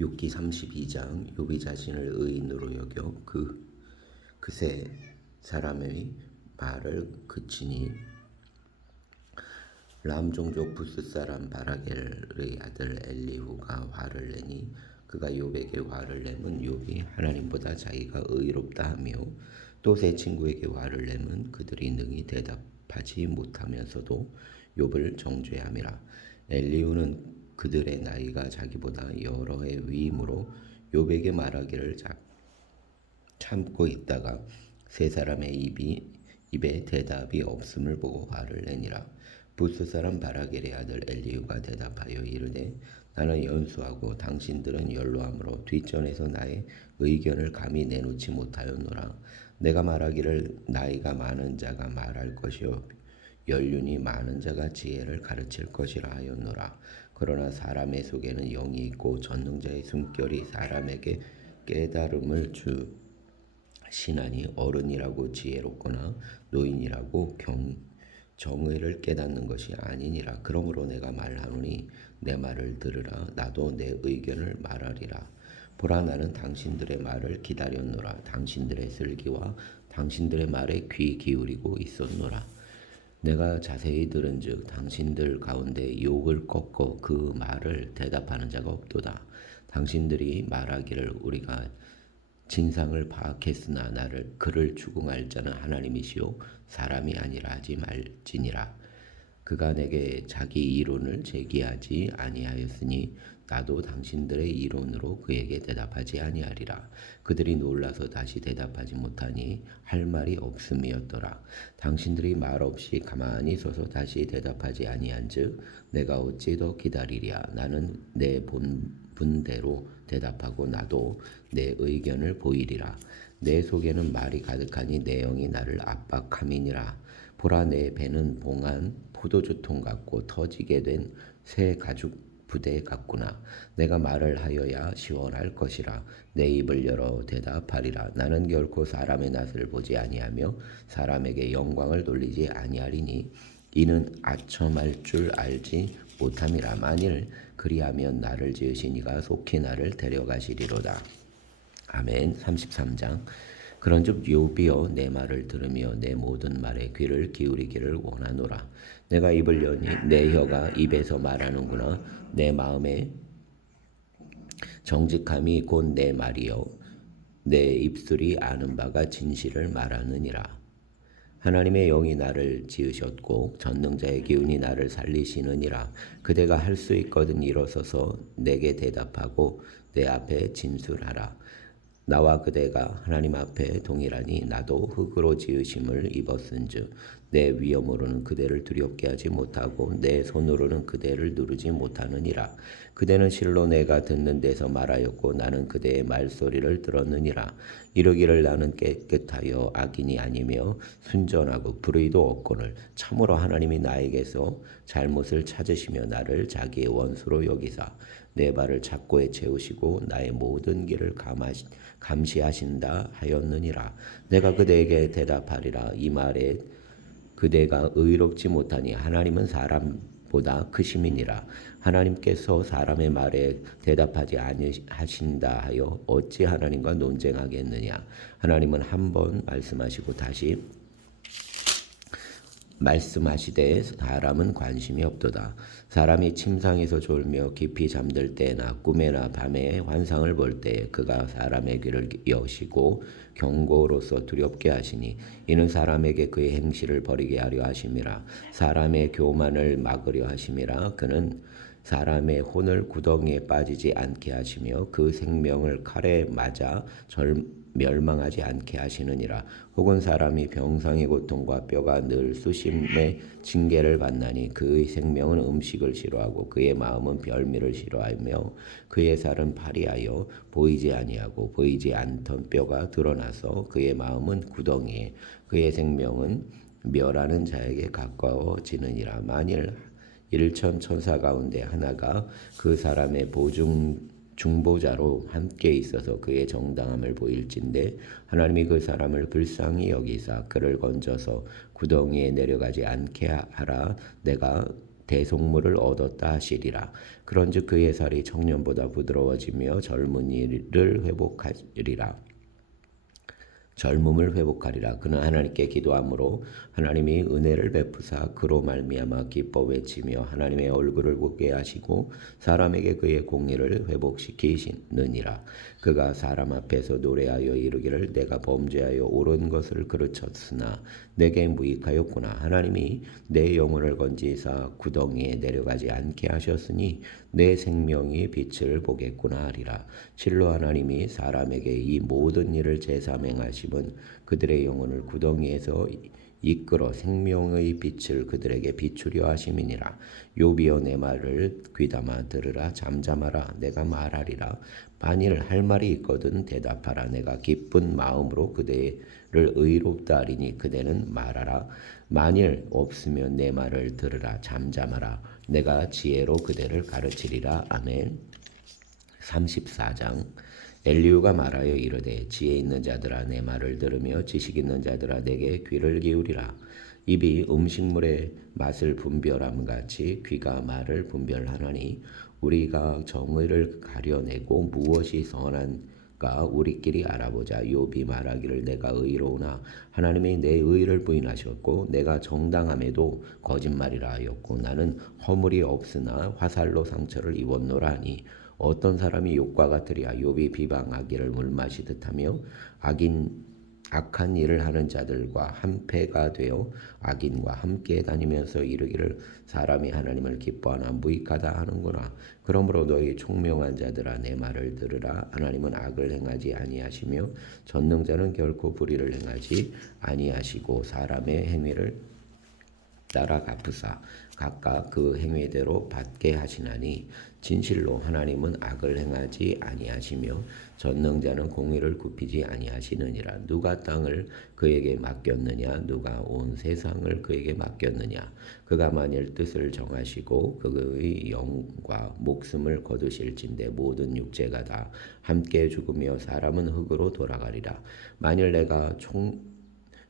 욥기 32장. 욥이 자신을 의인으로 여겨 그새 사람의 말을 그치니 람 종족 부스 사람 바라겔의 아들 엘리후가 화를 내니 그가 욥에게 화를 내면 욥이 하나님보다 자기가 의롭다 하며 또 세 친구에게 화를 내면 그들이 능히 대답하지 못하면서도 욥을 정죄함이라. 엘리후는 그들의 나이가 자기보다 여러 해 위임으로 욥에게 말하기를 참고 있다가 세 사람의 입에 대답이 없음을 보고 화를 내니라. 부스 사람 바라겔의 아들 엘리후가 대답하여 이르되 나는 연수하고 당신들은 연로함으로 뒷전에서 나의 의견을 감히 내놓지 못하였노라. 내가 말하기를 나이가 많은 자가 말할 것이요 연륜이 많은 자가 지혜를 가르칠 것이라 하였노라. 그러나 사람의 속에는 영이 있고 전능자의 숨결이 사람에게 깨달음을 주시나니 어른이라고 지혜롭거나 노인이라고 정의를 깨닫는 것이 아니니라. 그러므로 내가 말하노니 내 말을 들으라. 나도 내 의견을 말하리라. 보라, 나는 당신들의 말을 기다렸노라. 당신들의 슬기와 당신들의 말에 귀 기울이고 있었노라. 내가 자세히 들은즉 당신들 가운데 욕을 꺾어 그 말을 대답하는 자가 없도다. 당신들이 말하기를 우리가 진상을 파악했으나 그를 추궁할 자는 하나님이시요 사람이 아니라 하지 말지니라. 그가 내게 자기 이론을 제기하지 아니하였으니 나도 당신들의 이론으로 그에게 대답하지 아니하리라. 그들이 놀라서 다시 대답하지 못하니 할 말이 없음이었더라. 당신들이 말 없이 가만히 서서 다시 대답하지 아니한즉 내가 어찌 더 기다리랴. 나는 내 본분대로 대답하고 나도 내 의견을 보이리라. 내 속에는 말이 가득하니 내 영이 나를 압박함이니라. 보라, 내 배는 봉한 포도주통 같고 터지게 된 새 가죽 부대 같구나. 내가 말을 하여야 시원할 것이라. 내 입을 열어 대답하리라. 나는 결코 사람의 낯을 보지 아니하며 사람에게 영광을 돌리지 아니하리니 이는 아첨할 줄 알지 못함이라. 만일 그리하면 나를 지으신 이가 속히 나를 데려가시리로다. 아멘. 33장. 그런즉 욥이여 내 말을 들으며 내 모든 말에 귀를 기울이기를 원하노라. 내가 입을 여니 내 혀가 입에서 말하는구나. 내 마음에 정직함이 곧 내 말이요 내 입술이 아는 바가 진실을 말하느니라. 하나님의 영이 나를 지으셨고 전능자의 기운이 나를 살리시느니라. 그대가 할 수 있거든 일어서서 내게 대답하고 내 앞에 진술하라. 나와 그대가 하나님 앞에 동일하니 나도 흙으로 지으심을 입었은즉 내 위엄으로는 그대를 두렵게 하지 못하고 내 손으로는 그대를 누르지 못하느니라. 그대는 실로 내가 듣는 데서 말하였고 나는 그대의 말소리를 들었느니라. 이르기를 나는 깨끗하여 악인이 아니며 순전하고 불의도 없거늘 참으로 하나님이 나에게서 잘못을 찾으시며 나를 자기의 원수로 여기사 내 발을 착고에 채우시고 나의 모든 길을 감시하신다 하였느니라. 내가 그대에게 대답하리라. 이 말에 그대가 의롭지 못하니 하나님은 사람보다 크심이니라. 하나님께서 사람의 말에 대답하지 아니하신다 하여 어찌 하나님과 논쟁하겠느냐. 하나님은 한 번 말씀하시고 다시 말씀하시되 사람은 관심이 없도다. 사람이 침상에서 졸며 깊이 잠들 때나 꿈에나 밤에 환상을 볼 때에 그가 사람의 귀를 여시고 경고로서 두렵게 하시니 이는 사람에게 그의 행실을 버리게 하려 하심이라. 사람의 교만을 막으려 하심이라. 그는 사람의 혼을 구덩이에 빠지지 않게 하시며 그 생명을 칼에 맞아 멸망하지 않게 하시느니라. 혹은 사람이 병상의 고통과 뼈가 늘 수심의 징계를 받나니 그의 생명은 음식을 싫어하고 그의 마음은 별미를 싫어하며 그의 살은 파리하여 보이지 아니하고 보이지 않던 뼈가 드러나서 그의 마음은 구덩이에 그의 생명은 멸하는 자에게 가까워지느니라. 만일 1천 천사 가운데 하나가 그 사람의 중보자로 함께 있어서 그의 정당함을 보일진데 하나님이 그 사람을 불쌍히 여기사 그를 건져서 구덩이에 내려가지 않게 하라. 내가 대속물을 얻었다 하시리라. 그런즉 그의 살이 청년보다 부드러워지며 젊은이를 회복하리라. 젊음을 회복하리라. 그는 하나님께 기도함으로 하나님이 은혜를 베푸사 그로 말미암아 기뻐 외치며 하나님의 얼굴을 보게 하시고 사람에게 그의 공의를 회복시키시느니라. 그가 사람 앞에서 노래하여 이르기를 내가 범죄하여 옳은 것을 그르쳤으나 내게 무익하였구나. 하나님이 내 영혼을 건지사 구덩이에 내려가지 않게 하셨으니 내 생명이 빛을 보겠구나 하리라. 실로 하나님이 사람에게 이 모든 일을 제삼행하심은 그들의 영혼을 구덩이에서 이끌어 생명의 빛을 그들에게 비추려 하심이니라. 욥이여 내 말을 귀담아 들으라. 잠잠하라. 내가 말하리라. 만일 할 말이 있거든 대답하라. 내가 기쁜 마음으로 그대를 의롭다 하리니 그대는 말하라. 만일 없으면 내 말을 들으라. 잠잠하라. 내가 지혜로 그대를 가르치리라. 아멘. 34장. 엘리후가 말하여 이르되 지혜 있는 자들아 내 말을 들으며 지식 있는 자들아 내게 귀를 기울이라. 입이 음식물의 맛을 분별함 같이 귀가 말을 분별하나니 우리가 정의를 가려내고 무엇이 선한가 우리끼리 알아보자. 욥이 말하기를 내가 의로우나 하나님이 내 의를 부인하셨고 내가 정당함에도 거짓말이라 하였고 나는 허물이 없으나 화살로 상처를 입었노라 하니 어떤 사람이 욥과 같으랴. 욥이 비방하기를 물마시듯 하며 악한 일을 하는 자들과 한패가 되어 악인과 함께 다니면서 이르기를 사람이 하나님을 기뻐하나 무익하다 하는구나. 그러므로 너희 총명한 자들아 내 말을 들으라. 하나님은 악을 행하지 아니하시며 전능자는 결코 불의를 행하지 아니하시고 사람의 행위를 따라 갚으사 각각 그 행위대로 받게 하시나니 진실로 하나님은 악을 행하지 아니하시며 전능자는 공의를 굽히지 아니하시느니라. 누가 땅을 그에게 맡겼느냐 누가 온 세상을 그에게 맡겼느냐. 그가 만일 뜻을 정하시고 그의 영과 목숨을 거두실진대 모든 육체가 다 함께 죽으며 사람은 흙으로 돌아가리라. 만일 내가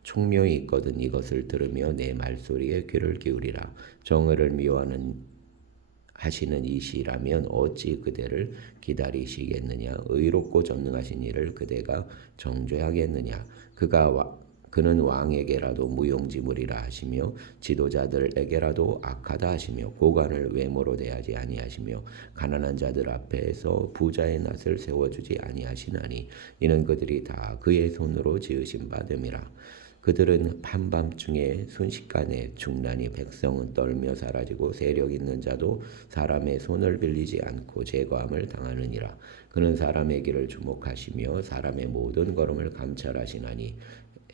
총명이 있거든 이것을 들으며 내 말소리에 귀를 기울이라. 정의를 미워하는 하시는 이시라면 어찌 그대를 기다리시겠느냐. 의롭고 전능하신 이를 그대가 정죄하겠느냐. 그는 왕에게라도 무용지물이라 하시며 지도자들에게라도 악하다 하시며 고관을 외모로 대하지 아니하시며 가난한 자들 앞에서 부자의 낯을 세워주지 아니하시나니 이는 그들이 다 그의 손으로 지으신 바 됨이라. 그들은 한밤중에 순식간에 중란이 백성은 떨며 사라지고 세력 있는 자도 사람의 손을 빌리지 않고 제거함을 당하느니라. 그는 사람의 길을 주목하시며 사람의 모든 걸음을 감찰하시나니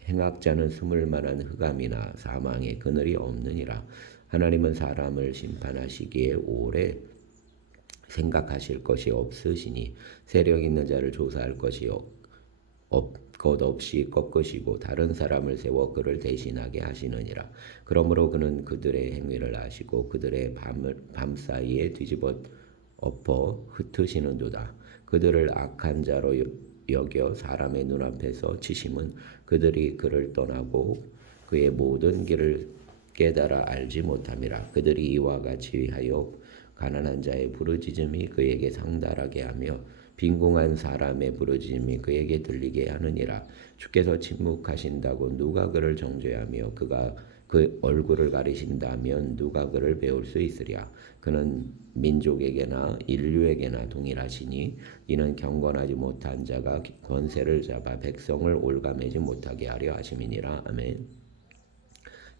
행악자는 숨을 만한 흑암이나 사망의 그늘이 없느니라. 하나님은 사람을 심판하시기에 오래 생각하실 것이 없으시니 세력 있는 자를 조사할 것이 것없이 꺾으시고 다른 사람을 세워 그를 대신하게 하시느니라. 그러므로 그는 그들의 행위를 아시고 그들의 밤사이에 뒤집어 엎어 흩으시는도다. 그들을 악한 자로 여겨 사람의 눈앞에서 치심은 그들이 그를 떠나고 그의 모든 길을 깨달아 알지 못함이라. 그들이 이와 같이 하여 가난한 자의 부르짖음이 그에게 상달하게 하며 빈궁한 사람의 부르짖음이 그에게 들리게 하느니라. 주께서 침묵하신다고 누가 그를 정죄하며 그가 그 얼굴을 가리신다면 누가 그를 배울 수 있으랴. 그는 민족에게나 인류에게나 동일하시니 이는 경건하지 못한 자가 권세를 잡아 백성을 올가매지 못하게 하려 하심이니라. 아멘.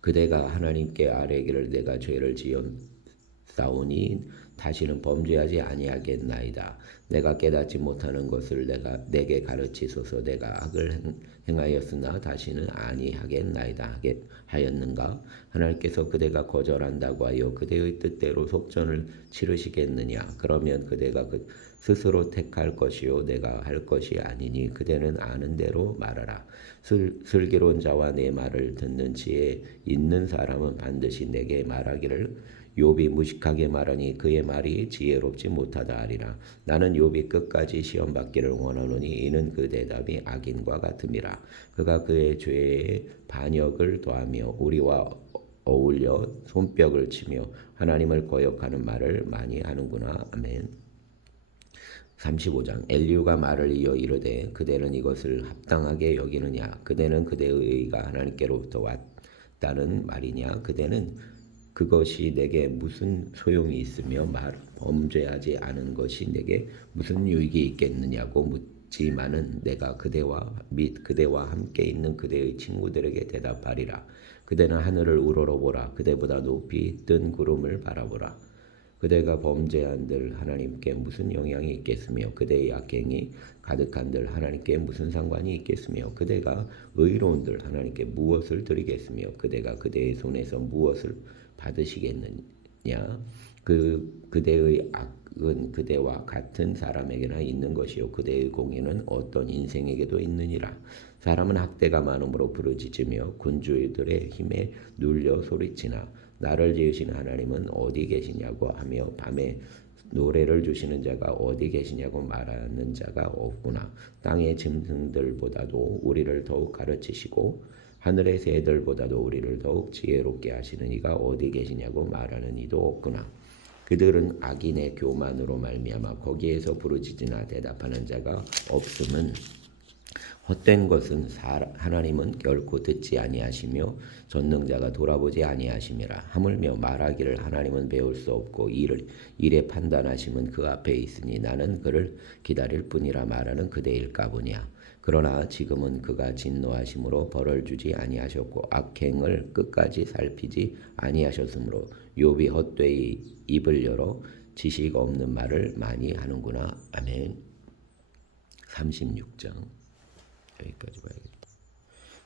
그대가 하나님께 아뢰기를 내가 죄를 지었사오니 다시는 범죄하지 아니하겠나이다. 내가 깨닫지 못하는 것을 내게 가르치소서. 내가 악을 행하였으나 다시는 아니하겠나이다 하였는가. 하나님께서 그대가 거절한다고 하여 그대의 뜻대로 속전을 치르시겠느냐. 그러면 그대가 스스로 택할 것이요 내가 할 것이 아니니 그대는 아는 대로 말하라. 슬기로운 자와 내 말을 듣는 지혜 있는 사람은 반드시 내게 말하기를 욥이 무식하게 말하니 그의 말이 지혜롭지 못하다 하리라. 나는 욥이 끝까지 시험받기를 원하노니 이는 그 대답이 악인과 같음이라. 그가 그의 죄에 반역을 더하며 우리와 어울려 손뼉을 치며 하나님을 거역하는 말을 많이 하는구나. 아멘. 35장 엘리후가 말을 이어 이르되 그대는 이것을 합당하게 여기느냐 그대는 그대의 의가 하나님께로부터 왔다는 말이냐 그대는 그것이 내게 무슨 소용이 있으며 범죄하지 않은 것이 내게 무슨 유익이 있겠느냐고 묻지만은 내가 그대와 및 그대와 함께 있는 그대의 친구들에게 대답하리라. 그대는 하늘을 우러러보라. 그대보다 높이 뜬 구름을 바라보라. 그대가 범죄한들 하나님께 무슨 영향이 있겠으며 그대의 악행이 가득한들 하나님께 무슨 상관이 있겠으며 그대가 의로운들 하나님께 무엇을 드리겠으며 그대가 그대의 손에서 무엇을 받으시겠느냐. 그대의 악은 그대와 같은 사람에게나 있는 것이요 그대의 공의는 어떤 인생에게도 있느니라. 사람은 학대가 많음으로 부르짖으며 군주들의 힘에 눌려 소리치나 나를 지으신 하나님은 어디 계시냐고 하며 밤에 노래를 주시는 자가 어디 계시냐고 말하는 자가 없구나. 땅의 짐승들보다도 우리를 더욱 가르치시고 하늘의 새들보다도 우리를 더욱 지혜롭게 하시는 이가 어디 계시냐고 말하는 이도 없구나. 그들은 악인의 교만으로 말미암아 거기에서 부르짖으나 대답하는 자가 없음은 헛된 것은 하나님은 결코 듣지 아니하시며 전능자가 돌아보지 아니하심이라. 하물며 말하기를 하나님은 배울 수 없고 일에 판단하심은 그 앞에 있으니 나는 그를 기다릴 뿐이라 말하는 그대일까 보냐. 그러나 지금은 그가 진노하심으로 벌을 주지 아니하셨고 악행을 끝까지 살피지 아니하셨으므로 욥이 헛되이 입을 열어 지식 없는 말을 많이 하는구나. 아멘. 36장 여기까지 봐야겠다.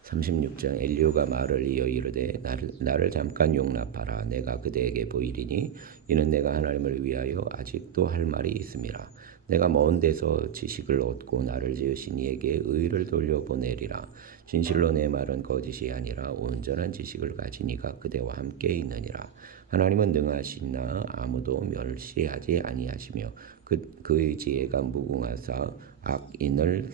36장 엘리후가 말을 이어 이르되 나를 잠깐 용납하라. 내가 그대에게 보이리니 이는 내가 하나님을 위하여 아직도 할 말이 있음이라. 내가 먼 데서 지식을 얻고 나를 지으신 이에게 의를 돌려보내리라. 진실로 내 말은 거짓이 아니라 온전한 지식을 가진 이가 그대와 함께 있느니라. 하나님은 능하시나 아무도 멸시하지 아니하시며 그의 지혜가 무궁하사 악인을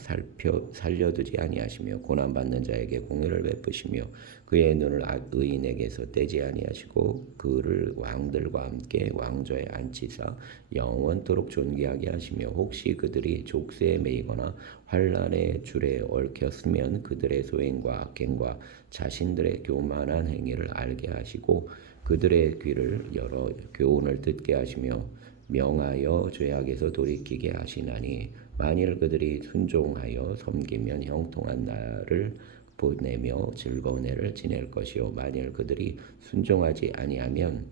살려두지 아니하시며 고난받는 자에게 공의를 베푸시며 그의 눈을 악의인에게서 떼지 아니하시고 그를 왕들과 함께 왕좌에 앉히사 영원토록 존귀하게 하시며 혹시 그들이 족쇄에 매이거나 환난의 줄에 얽혔으면 그들의 소행과 악행과 자신들의 교만한 행위를 알게 하시고 그들의 귀를 열어 교훈을 듣게 하시며 명하여 죄악에서 돌이키게 하시나니 만일 그들이 순종하여 섬기면 형통한 날을 보내며 즐거운 해를 지낼 것이요 만일 그들이 순종하지 아니하면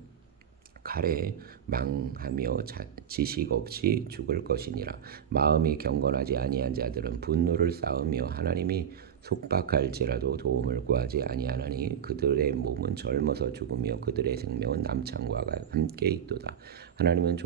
칼에 망하며 지식 없이 죽을 것이니라. 마음이 경건하지 아니한 자들은 분노를 쌓으며 하나님이 속박할지라도 도움을 구하지 아니하나니 그들의 몸은 젊어서 죽으며 그들의 생명은 남창과 함께 있도다. 하나님은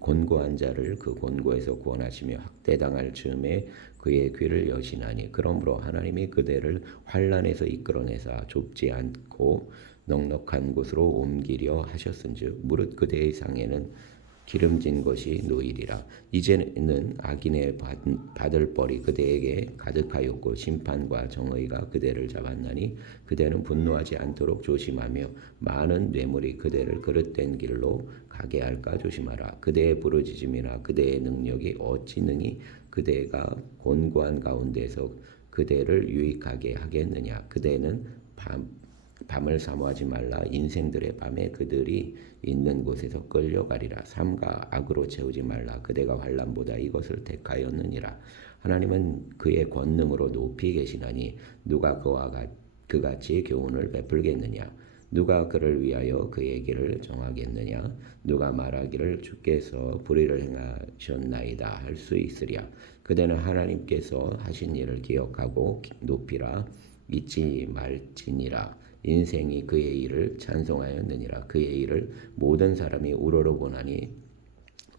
곤고한 자를 그 곤고에서 구원하시며 학대당할 즈음에 그의 귀를 여시나니 그러므로 하나님이 그대를 환난에서 이끌어내사 좁지 않고 넉넉한 곳으로 옮기려 하셨은즉 무릇 그대의 상에는 기름진 것이 놓이리라. 이제는 악인의 받을 벌이 그대에게 가득하였고 심판과 정의가 그대를 잡았나니 그대는 분노하지 않도록 조심하며 많은 뇌물이 그대를 그릇된 길로 가게 할까 조심하라. 그대의 부르짖음이나 그대의 능력이 어찌 능히 그대가 곤고한 가운데서 그대를 유익하게 하겠느냐. 그대는 밤을 사모하지 말라. 인생들의 밤에 그들이 있는 곳에서 끌려가리라. 삼가 악으로 채우지 말라. 그대가 환난보다 이것을 택하였느니라. 하나님은 그의 권능으로 높이 계시나니 누가 그같이 교훈을 베풀겠느냐. 누가 그를 위하여 그의 길을 정하겠느냐. 누가 말하기를 주께서 불의를 행하셨나이다 할 수 있으랴. 그대는 하나님께서 하신 일을 기억하고 높이라. 잊지 말지니라. 인생이 그의 일을 찬송하였느니라. 그의 일을 모든 사람이 우러러보나니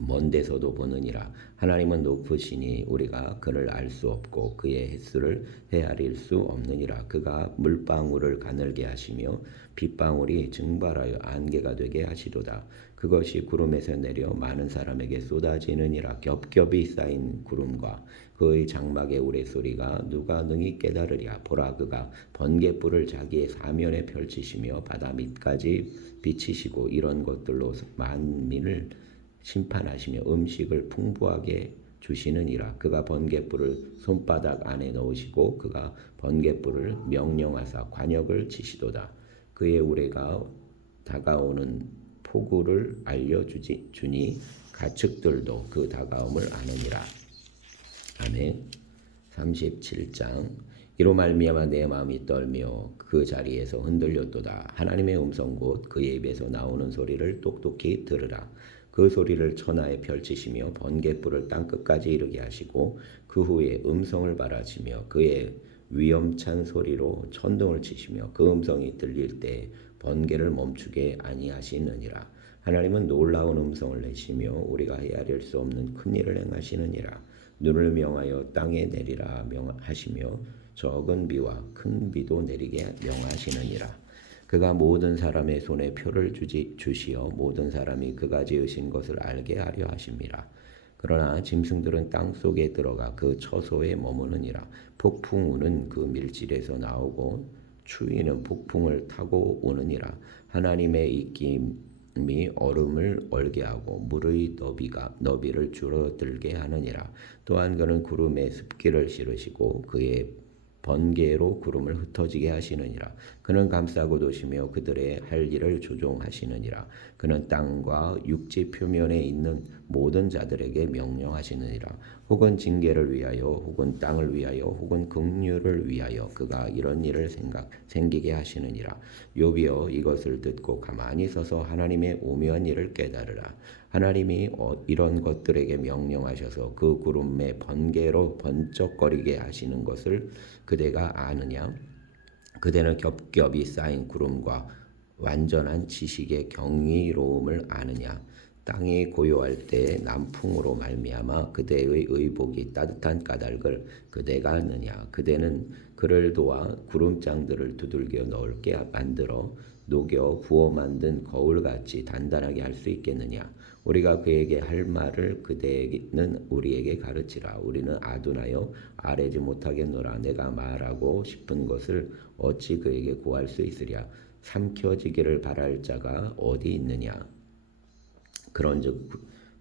먼 데서도 보느니라. 하나님은 높으시니 우리가 그를 알 수 없고 그의 횟수를 헤아릴 수 없느니라. 그가 물방울을 가늘게 하시며 빗방울이 증발하여 안개가 되게 하시도다. 그것이 구름에서 내려 많은 사람에게 쏟아지느니라. 겹겹이 쌓인 구름과 그의 장막의 우레소리가 누가 능히 깨달으랴. 보라, 그가 번갯불을 자기의 사면에 펼치시며 바다 밑까지 비치시고 이런 것들로 만민을 심판하시며 음식을 풍부하게 주시느니라. 그가 번갯불을 손바닥 안에 넣으시고 그가 번갯불을 명령하사 관역을 치시도다. 그의 우레가 다가오는 폭우를 알려주니 가축들도 그 다가옴을 아느니라. 아멘. 37장. 이로 말미암아 내 마음이 떨며 그 자리에서 흔들렸도다. 하나님의 음성 곧 그의 입에서 나오는 소리를 똑똑히 들으라. 그 소리를 천하에 펼치시며 번갯불을 땅끝까지 이르게 하시고 그 후에 음성을 발하시며 그의 위엄찬 소리로 천둥을 치시며 그 음성이 들릴 때 번개를 멈추게 아니하시느니라. 하나님은 놀라운 음성을 내시며 우리가 헤아릴 수 없는 큰 일을 행하시느니라. 눈을 명하여 땅에 내리라 명하시며 적은 비와 큰 비도 내리게 명하시느니라. 그가 모든 사람의 손에 표를 주시어 모든 사람이 그가 지으신 것을 알게 하려 하심이라. 그러나 짐승들은 땅 속에 들어가 그 처소에 머무느니라. 폭풍우는 그 밀실에서 나오고 추위는 폭풍을 타고 오느니라. 하나님의 입김이 얼음을 얼게 하고 물의 너비를 줄어들게 하느니라. 또한 그는 구름에 습기를 실으시고 그의 번개로 구름을 흩어지게 하시느니라. 그는 감싸고 도시며 그들의 할 일을 조종하시느니라. 그는 땅과 육지 표면에 있는 모든 자들에게 명령하시느니라. 혹은 징계를 위하여 혹은 땅을 위하여 혹은 긍휼을 위하여 그가 이런 일을 생기게 하시느니라. 욥이여 이것을 듣고 가만히 서서 하나님의 오묘한 일을 깨달으라. 하나님이 이런 것들에게 명령하셔서 그 구름의 번개로 번쩍거리게 하시는 것을 그대가 아느냐? 그대는 겹겹이 쌓인 구름과 완전한 지식의 경이로움을 아느냐? 땅이 고요할 때 남풍으로 말미암아 그대의 의복이 따뜻한 까닭을 그대가 아느냐? 그대는 그를 도와 구름장들을 두들겨 넓게 만들어 녹여 부어 만든 거울같이 단단하게 할 수 있겠느냐? 우리가 그에게 할 말을 그대는 우리에게 가르치라. 우리는 아둔하여 아뢰지 못하겠노라. 내가 말하고 싶은 것을 어찌 그에게 구할 수 있으랴. 삼켜지기를 바랄 자가 어디 있느냐. 그런즉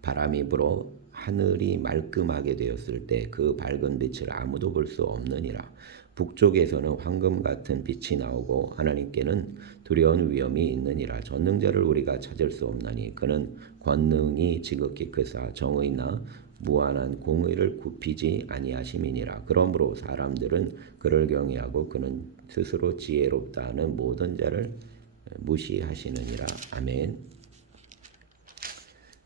바람이 불어 하늘이 말끔하게 되었을 때 그 밝은 빛을 아무도 볼 수 없느니라. 북쪽에서는 황금 같은 빛이 나오고 하나님께는 두려운 위엄이 있느니라. 전능자를 우리가 찾을 수 없나니 그는 권능이 지극히 크사 정의나 무한한 공의를 굽히지 아니하심이니라. 그러므로 사람들은 그를 경외하고 그는 스스로 지혜롭다 하는 모든 자를 무시하시느니라. 아멘.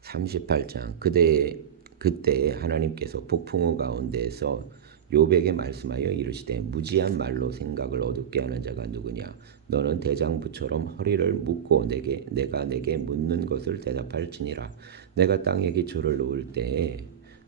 38장. 그때 하나님께서 폭풍우 가운데에서 욥에게 말씀하여 이르시되 무지한 말로 생각을 어둡게 하는 자가 누구냐. 너는 대장부처럼 허리를 묶고 내가 내게 묻는 것을 대답할지니라. 내가 땅에 기초를 놓을 때에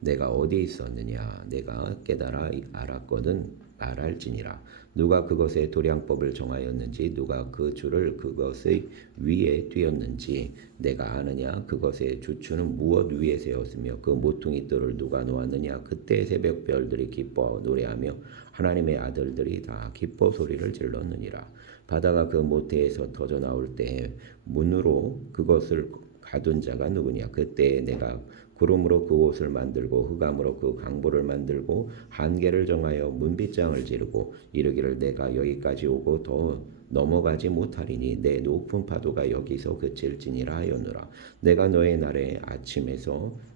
내가 어디 있었느냐. 내가 깨달아 알았거든 말할지니라. 누가 그것의 도량법을 정하였는지 누가 그 줄을 그것의 위에 띄었는지 내가 아느냐. 그것의 주추는 무엇 위에 세웠으며 그 모퉁이 뜰을 누가 놓았느냐. 그때 새벽 별들이 기뻐 노래하며 하나님의 아들들이 다 기뻐 소리를 질렀느니라. 바다가 그 모태에서 터져 나올 때 문으로 그것을 가둔 자가 누구냐. 그때 내가 구름으로 그 옷을 만들고 흑암으로 그 강보를 만들고 한계를 정하여 문빗장을 지르고 이르기를 내가 여기까지 오고 더 넘어가지 못하리니 내 높은 파도가 여기서 그칠지니라 하였노라. 내가 너의 날에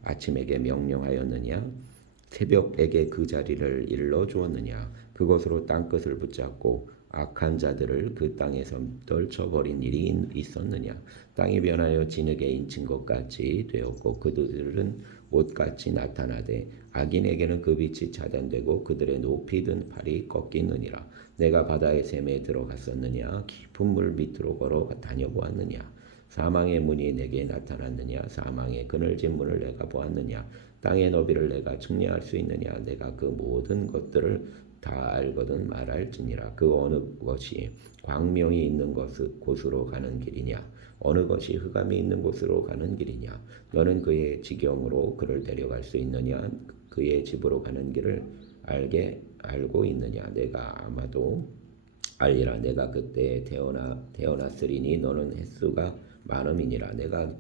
아침에게 명령하였느냐. 새벽에게 그 자리를 일러 주었느냐. 그것으로 땅끝을 붙잡고 악한 자들을 그 땅에서 떨쳐버린 일이 있었느냐. 땅이 변하여 진흙에 인친 것 같이 되었고 그들은 옷같이 나타나되 악인에게는 그 빛이 차단되고 그들의 높이 든 팔이 꺾이느니라. 내가 바다의 샘에 들어갔었느냐. 깊은 물 밑으로 걸어 다녀보았느냐. 사망의 문이 내게 나타났느냐? 사망의 그늘진 문을 내가 보았느냐? 땅의 너비를 내가 측량할 수 있느냐? 내가 그 모든 것들을 다 알거든 말할지니라. 그 어느 것이 광명이 있는 곳으로 가는 길이냐? 어느 것이 흑암이 있는 곳으로 가는 길이냐? 너는 그의 지경으로 그를 데려갈 수 있느냐? 그의 집으로 가는 길을 알고 있느냐? 내가 아마도 알리라. 내가 그때 태어났으리니 너는 횟수가 많음이니라. 내가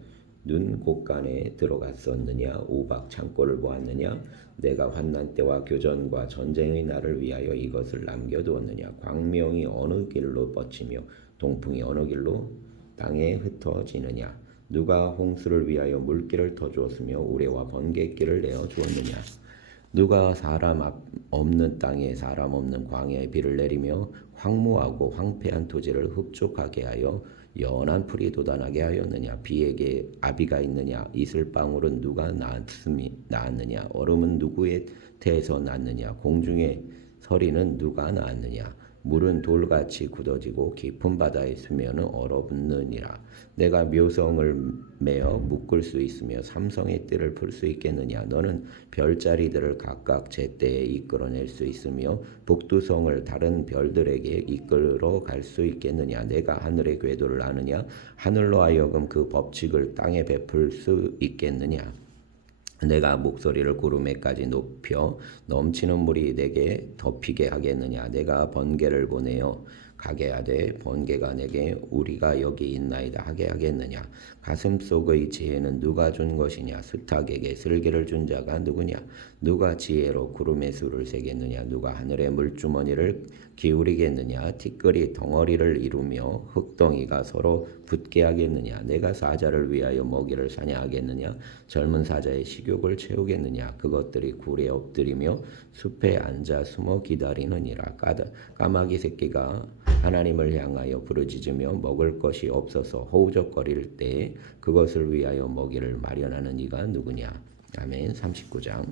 눈 곳간에 들어갔었느냐? 우박 창고를 보았느냐? 내가 환난 때와 교전과 전쟁의 날을 위하여 이것을 남겨두었느냐? 광명이 어느 길로 뻗치며 동풍이 어느 길로 땅에 흩어지느냐? 누가 홍수를 위하여 물길을 터주었으며 우레와 번갯길을 내어 주었느냐? 누가 사람 없는 땅에 사람 없는 광야에 비를 내리며 황무하고 황폐한 토지를 흡족하게 하여 연한 풀이 돋아나게 하였느냐? 비에게 아비가 있느냐? 이슬방울은 누가 낳았느냐? 얼음은 누구의 태에서 났느냐? 공중의 서리는 누가 낳았느냐? 물은 돌같이 굳어지고 깊은 바다의 수면은 얼어붙느니라. 내가 묘성을 메어 묶을 수 있으며 삼성의 뜰을 풀 수 있겠느냐? 너는 별자리들을 각각 제때에 이끌어낼 수 있으며 북두성을 다른 별들에게 이끌어 갈 수 있겠느냐? 내가 하늘의 궤도를 아느냐? 하늘로 하여금 그 법칙을 땅에 베풀 수 있겠느냐? 내가 목소리를 구름에까지 높여 넘치는 물이 내게 덮이게 하겠느냐? 내가 번개를 보내어 가게 하되 번개가 내게 우리가 여기 있나이다 하게 하겠느냐? 가슴속의 지혜는 누가 준 것이냐? 수탉에게 슬기를 준 자가 누구냐? 누가 지혜로 구름의 수를 세겠느냐? 누가 하늘의 물주머니를 기울이겠느냐? 티끌이 덩어리를 이루며 흙덩이가 서로 붙게 하겠느냐? 내가 사자를 위하여 먹이를 사냥하겠느냐? 젊은 사자의 식욕을 채우겠느냐? 그것들이 굴에 엎드리며 숲에 앉아 숨어 기다리느니라. 까마귀 새끼가 하나님을 향하여 부르짖으며 먹을 것이 없어서 허우적거릴 때 그것을 위하여 먹이를 마련하는 이가 누구냐? 아멘. 39장.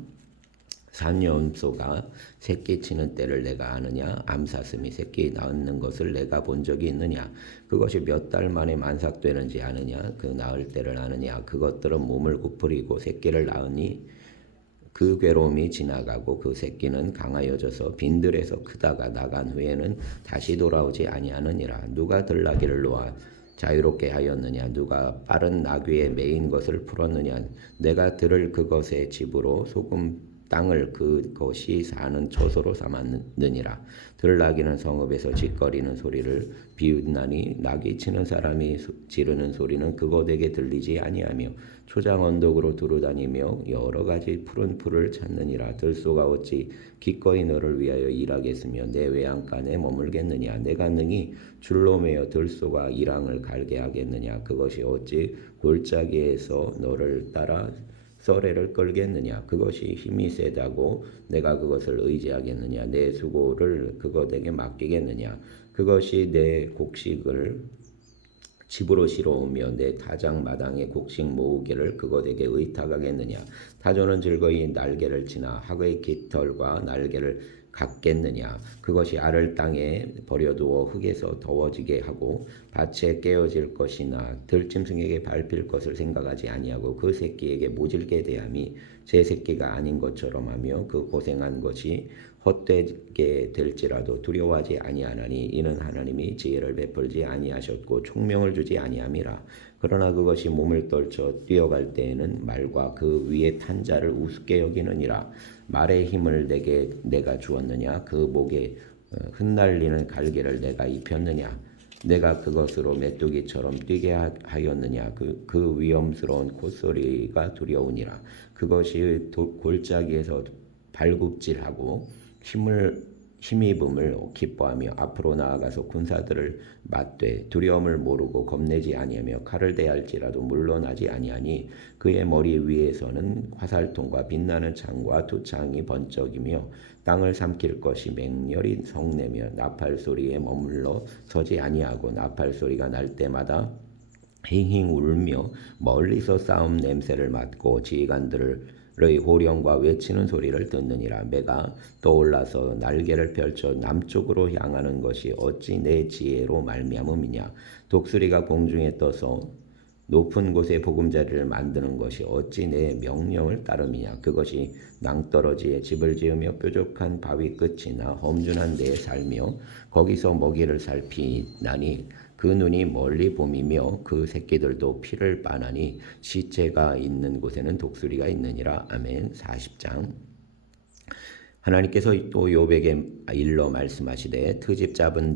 산염소가 새끼 치는 때를 내가 아느냐? 암사슴이 새끼 낳는 것을 내가 본 적이 있느냐? 그것이 몇 달 만에 만삭되는지 아느냐? 그 낳을 때를 아느냐? 그것들은 몸을 구부리고 새끼를 낳으니 그 괴로움이 지나가고 그 새끼는 강하여져서 빈들에서 크다가 나간 후에는 다시 돌아오지 아니하느니라. 누가 들나귀를 놓아 자유롭게 하였느냐? 누가 빠른 나귀에 매인 것을 풀었느냐? 내가 들을 그것의 집으로 소금 땅을 그것이 사는 처소로 삼았느니라. 들나귀는 성읍에서 짓거리는 소리를 비웃나니 나귀 치는 사람이 지르는 소리는 그곳에게 들리지 아니하며 초장 언덕으로 두루다니며 여러 가지 푸른 풀을 찾느니라. 들소가 어찌 기꺼이 너를 위하여 일하겠으며 내 외양간에 머물겠느냐? 내가 능히 줄로 매어 들소가 이랑을 갈게 하겠느냐? 그것이 어찌 골짜기에서 너를 따라 썰애를 끌겠느냐? 그것이 힘이 세다고 내가 그것을 의지하겠느냐? 내 수고를 그것에게 맡기겠느냐? 그것이 내 곡식을 집으로 실어오며 내 타작 마당에 곡식 모으기를 그것에게 의탁하겠느냐? 타조는 즐거이 날개를 치나 학의 깃털과 날개를 갖겠느냐? 그것이 알을 땅에 버려두어 흙에서 더워지게 하고 밭에 깨어질 것이나 들짐승에게 밟힐 것을 생각하지 아니하고 그 새끼에게 모질게 대함이 제 새끼가 아닌 것처럼 하며 그 고생한 것이 헛되게 될지라도 두려워하지 아니하나니 이는 하나님이 지혜를 베풀지 아니하셨고 총명을 주지 아니함이라. 그러나 그것이 몸을 떨쳐 뛰어갈 때에는 말과 그 위에 탄 자를 우습게 여기느니라. 말의 힘을 내가 주었느냐? 그 목에 흩날리는 갈개를 내가 입혔느냐? 내가 그것으로 메뚜기처럼 뛰게 하였느냐? 그 위험스러운 콧소리가 두려우니라. 그것이 골짜기에서 발굽질하고 힘입음을 기뻐하며 앞으로 나아가서 군사들을 맞되 두려움을 모르고 겁내지 아니하며 칼을 대할지라도 물러나지 아니하니 그의 머리 위에서는 화살통과 빛나는 창과 두 창이 번쩍이며 땅을 삼킬 것이 맹렬히 성내며 나팔 소리에 머물러 서지 아니하고 나팔 소리가 날 때마다 힝힝 울며 멀리서 싸움 냄새를 맡고 지휘관들을 의 호령과 외치는 소리를 듣느니라. 매가 떠올라서 날개를 펼쳐 남쪽으로 향하는 것이 어찌 내 지혜로 말미암음이냐? 독수리가 공중에 떠서 높은 곳에 보금자리를 만드는 것이 어찌 내 명령을 따름이냐. 그것이 낭떠러지에 집을 지으며 뾰족한 바위 끝이나 험준한 데에 살며 거기서 먹이를 살피나니 그 눈이 멀리 봄이며 그 새끼들도 피를 빠나니 시체가 있는 곳에는 독수리가 있느니라. 아멘. 40장. 하나님께서 또 욥에게 일러 말씀하시되 트집 잡는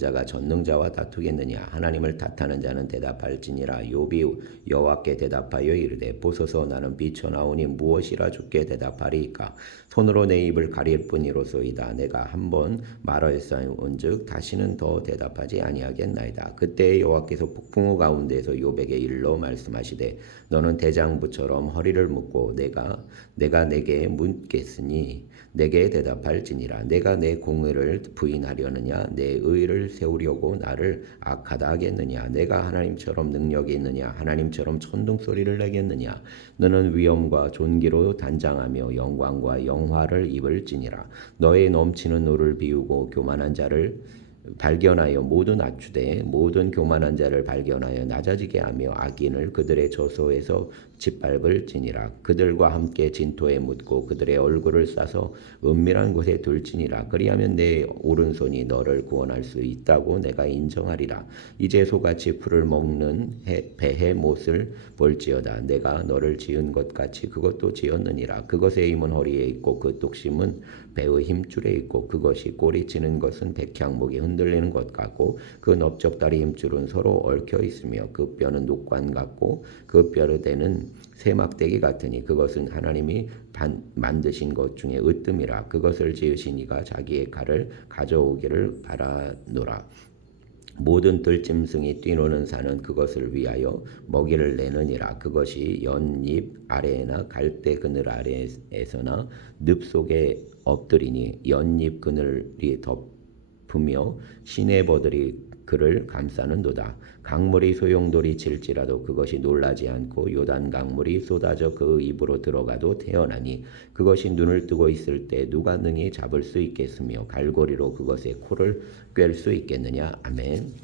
자가 전능자와 다투겠느냐. 하나님을 탓하는 자는 대답할지니라. 욥이 여호와께 대답하여 이르되 보소서 나는 비쳐나오니 무엇이라 주께 대답하리이까. 손으로 내 입을 가릴 뿐이로소이다. 내가 한번 말하였사온즉 다시는 더 대답하지 아니하겠나이다. 그때 여호와께서 폭풍우 가운데에서 욥에게 일러 말씀하시되 너는 대장부처럼 허리를 묶고 내가 내게 묻겠으니 내게 대답할지니라. 내가 내 공의를 부인하려느냐 내 의를 세우려고 나를 악하다 하겠느냐. 내가 하나님처럼 능력이 있느냐 하나님처럼 천둥소리를 내겠느냐. 너는 위엄과 존귀로 단장하며 영광과 영화를 입을지니라. 너의 넘치는 노를 비우고 교만한 자를 발견하여 모두 낮추되 모든 교만한 자를 발견하여 낮아지게 하며 악인을 그들의 저소에서 짓밟을지니라. 그들과 함께 진토에 묻고 그들의 얼굴을 싸서 은밀한 곳에 둘지니라. 그리하면 내 오른손이 너를 구원할 수 있다고 내가 인정하리라. 이제 소같이 풀을 먹는 배의 못을 볼지어다. 내가 너를 지은 것 같이 그것도 지었느니라. 그것의 힘은 허리에 있고 그 뚝심은 배의 힘줄에 있고 그것이 꼬리치는 것은 백향목이 흔들리는 것 같고 그 넓적다리 힘줄은 서로 얽혀 있으며 그 뼈는 녹관 같고 그 뼈르대는 세막대기 같으니 그것은 하나님이 만드신 것 중에 으뜸이라. 그것을 지으신 이가 자기의 칼을 가져오기를 바라노라. 모든 들짐승이 뛰노는 산은 그것을 위하여 먹이를 내느니라. 그것이 연잎 아래나 갈대 그늘 아래에서나 늪 속에 엎드리니 연잎 그늘이 덮으며 시내버들이 그를 감싸는도다. 강물이 소용돌이 칠지라도 그것이 놀라지 않고 요단 강물이 쏟아져 그 입으로 들어가도 태어나니 그것이 눈을 뜨고 있을 때 누가 능히 잡을 수 있겠으며 갈고리로 그것의 코를 꿰 수 있겠느냐. 아멘.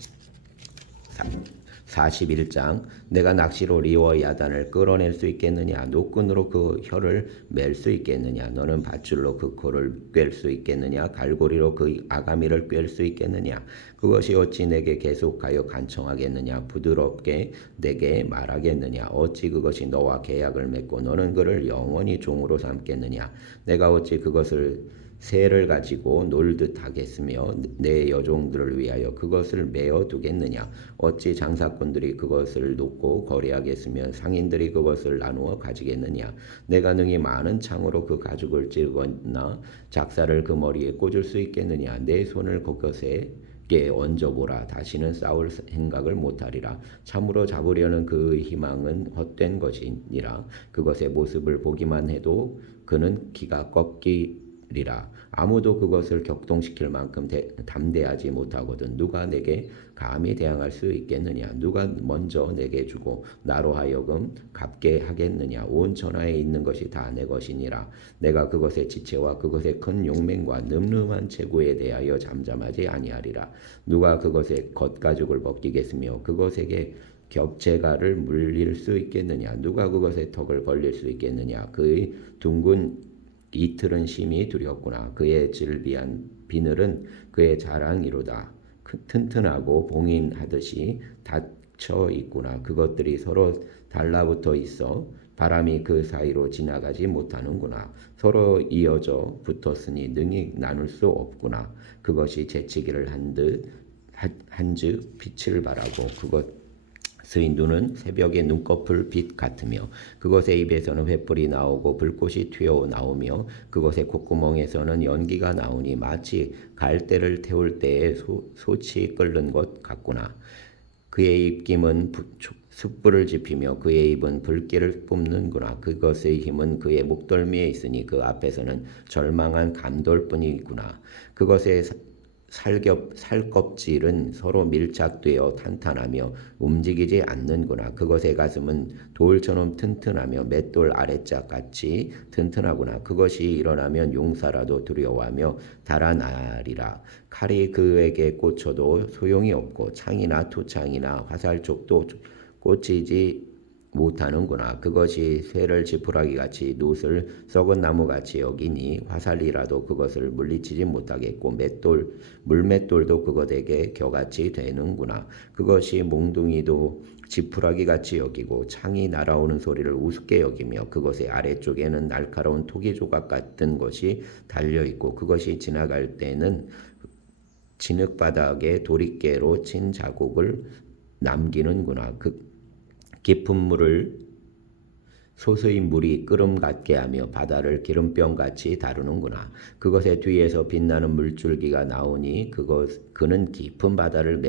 41장. 내가 낚시로 리워 야단을 끌어낼 수 있겠느냐. 노끈으로 그 혀를 맬 수 있겠느냐. 너는 밧줄로 그 코를 꿰 수 있겠느냐. 갈고리로 그 아가미를 꿰 수 있겠느냐. 그것이 어찌 내게 계속하여 간청하겠느냐. 부드럽게 내게 말하겠느냐. 어찌 그것이 너와 계약을 맺고 너는 그를 영원히 종으로 삼겠느냐. 내가 어찌 그것을 새를 가지고 놀듯 하겠으며 내 여종들을 위하여 그것을 메어 두겠느냐. 어찌 장사꾼들이 그것을 놓고 거래하겠으며 상인들이 그것을 나누어 가지겠느냐. 내가 능히 많은 창으로 그 가죽을 찌르거나 작사를 그 머리에 꽂을 수 있겠느냐. 내 손을 그것에 얹어보라. 다시는 싸울 생각을 못하리라. 참으로 잡으려는 그의 희망은 헛된 것이니라. 그것의 모습을 보기만 해도 그는 기가 꺾이리라. 아무도 그것을 격동시킬 만큼 담대하지 못하거든 누가 내게 감히 대항할 수 있겠느냐. 누가 먼저 내게 주고 나로 하여금 갚게 하겠느냐. 온 천하에 있는 것이 다 내 것이니라. 내가 그것의 지체와 그것의 큰 용맹과 늠름한 체구에 대하여 잠잠하지 아니하리라. 누가 그것의 겉가죽을 벗기겠으며 그것에게 겹체가를 물릴 수 있겠느냐. 누가 그것의 턱을 벌릴 수 있겠느냐. 그의 둥근 이틀은 심히 두렵구나. 그의 질비한 비늘은 그의 자랑이로다. 튼튼하고 봉인하듯이 닫혀 있구나. 그것들이 서로 달라붙어 있어 바람이 그 사이로 지나가지 못하는구나. 서로 이어져 붙었으니 능히 나눌 수 없구나. 그것이 재치기를 한즉 빛을 발하고 그것의 눈은 새벽의 눈꺼풀 빛 같으며 그것의 입에서는 횃불이 나오고 불꽃이 튀어나오며 그것의 콧구멍에서는 연기가 나오니 마치 갈대를 태울 때에 솥이 끓는 것 같구나. 그의 입김은 숯불을 지피며 그의 입은 불길을 뿜는구나. 그것의 힘은 그의 목덜미에 있으니 그 앞에서는 절망한 감돌뿐이구나. 그것의 살껍질은 서로 밀착되어 탄탄하며 움직이지 않는구나. 그것의 가슴은 돌처럼 튼튼하며 맷돌 아래짝같이 튼튼하구나. 그것이 일어나면 용사라도 두려워하며 달아나리라. 칼이 그에게 꽂혀도 소용이 없고 창이나 투창이나 화살촉도 꽂히지 못하는구나. 그것이 쇠를 지푸라기같이 놋을 썩은 나무같이 여기니 화살이라도 그것을 물리치지 못하겠고 물맷돌도 그것에게 겨같이 되는구나. 그것이 몽둥이도 지푸라기같이 여기고 창이 날아오는 소리를 우습게 여기며 그것의 아래쪽에는 날카로운 토기 조각 같은 것이 달려있고 그것이 지나갈 때는 진흙바닥에 도리깨로 친 자국을 남기는구나. 그 깊은 물을 소수의 물이 끓음 같게 하며 바다를 기름병같이 다루는구나. 그것의 뒤에서 빛나는 물줄기가 나오니 그는 깊은 바다를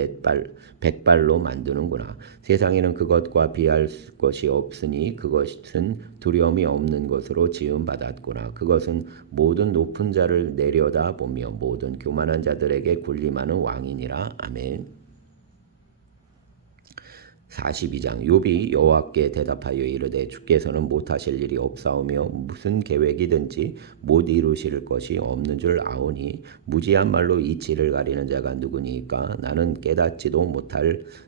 백발로 만드는구나. 세상에는 그것과 비할 것이 없으니 그것은 두려움이 없는 것으로 지음받았구나. 그것은 모든 높은 자를 내려다보며 모든 교만한 자들에게 군림하는 왕이니라. 아멘. 42장 욥이 여호와께 대답하여 이르되 주께서는 못하실 일이 없사오며 무슨 계획이든지 못 이루실 것이 없는 줄 아오니 무지한 말로 이치를 가리는 자가 누구니까. 나는 깨닫지도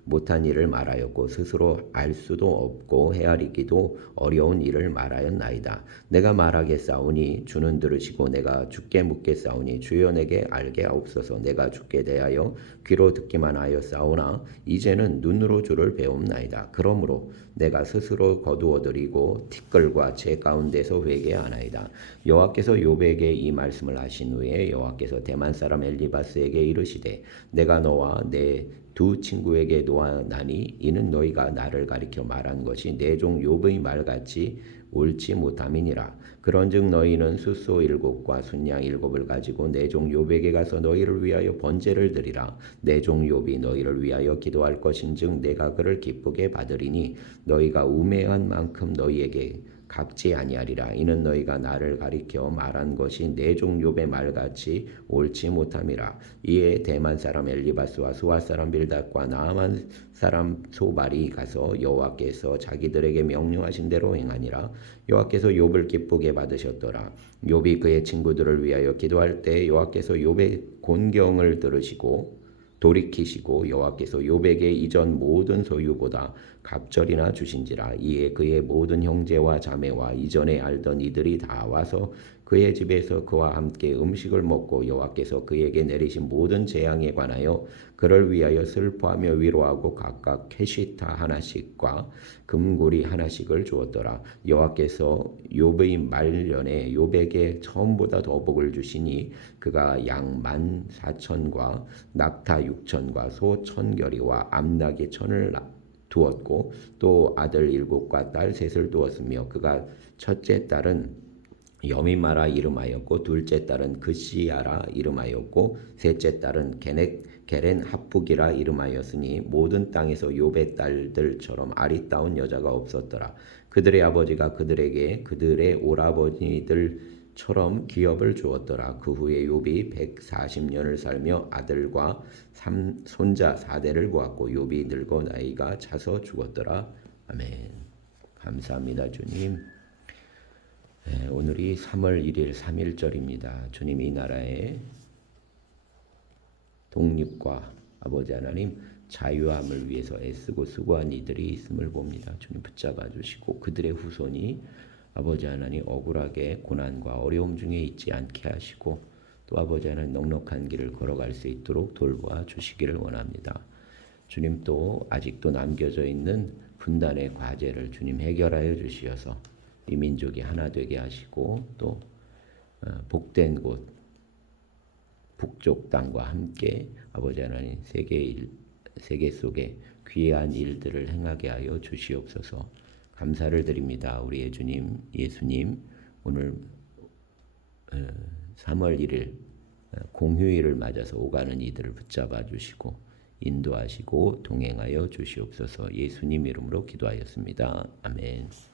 못한 일을 말하였고 스스로 알 수도 없고 헤아리기도 어려운 일을 말하였나이다. 내가 말하겠사오니 주는 들으시고 내가 주께 묻겠사오니 주여 내게 알게 하옵소서. 내가 주께 대하여 귀로 듣기만 하였사오나 이제는 눈으로 주를 배움나이다. 그러므로 내가 스스로 거두어드리고 티끌과 제 가운데서 회개하나이다. 여호와께서 욥에게 이 말씀을 하신 후에 여호와께서 대만 사람 엘리바스에게 이르시되 내가 너와 내 두 친구에게 노하나니 이는 너희가 나를 가리켜 말한 것이 내 종 욥의 말같이 옳지 못함이니라. 그런즉 너희는 숫소 7과 순양 7을 가지고 내 종 욥에게 가서 너희를 위하여 번제를 드리라. 내 종 욥이 너희를 위하여 기도할 것인즉 내가 그를 기쁘게 받으리니 너희가 우매한 만큼 너희에게 갚지 아니하리라. 이는 너희가 나를 가리켜 말한 것이 내 종 욥의 말같이 옳지 못함이라. 이에 대만 사람 엘리바스와 수아 사람 빌닷과 나아만 사람 소발이 가서 여호와께서 자기들에게 명령하신 대로 행하니라. 여호와께서 욥을 기쁘게 받으셨더라. 욥이 그의 친구들을 위하여 기도할 때 여호와께서 욥의 곤경을 들으시고 돌이키시고 여호와께서 욥에게 이전 모든 소유보다 갑절이나 주신지라. 이에 그의 모든 형제와 자매와 이전에 알던 이들이 다 와서 그의 집에서 그와 함께 음식을 먹고 여호와께서 그에게 내리신 모든 재앙에 관하여 그를 위하여 슬퍼하며 위로하고 각각 캐시타 하나씩과 금고리 하나씩을 주었더라. 여호와께서 욥의 말년에 욥에게 처음보다 더 복을 주시니 그가 양 14,000과 낙타 6,000과 소 1,000결이와 암나귀 1,000을 두었고 또 아들 7과 딸 3을 두었으며 그가 첫째 딸은 여미마라 이름하였고 둘째 딸은 그시야라 이름하였고 셋째 딸은 게렌 합북이라 이름하였으니 모든 땅에서 욥의 딸들처럼 아리따운 여자가 없었더라. 그들의 아버지가 그들에게 그들의 오라버니들처럼 기업을 주었더라. 그 후에 욥이 140년을 살며 아들과 손자 4대를 보았고 욥이 늙어 나이가 차서 죽었더라. 아멘. 감사합니다 주님. 네, 오늘이 3월 1일 3.1절입니다. 주님 이 나라의 독립과 아버지 하나님 자유함을 위해서 애쓰고 수고한 이들이 있음을 봅니다. 주님 붙잡아 주시고 그들의 후손이 아버지 하나님 억울하게 고난과 어려움 중에 있지 않게 하시고 또 아버지 하나님 넉넉한 길을 걸어갈 수 있도록 돌보아 주시기를 원합니다. 주님 또 아직도 남겨져 있는 분단의 과제를 주님 해결하여 주시어서 이 민족이 하나 되게 하시고 또 복된 곳 북쪽 땅과 함께 아버지 하나님 세계 속에 귀한 일들을 행하게 하여 주시옵소서. 감사를 드립니다. 우리의 주님 예수님 오늘 3월 1일 공휴일을 맞아서 오가는 이들을 붙잡아 주시고 인도하시고 동행하여 주시옵소서. 예수님 이름으로 기도하였습니다. 아멘.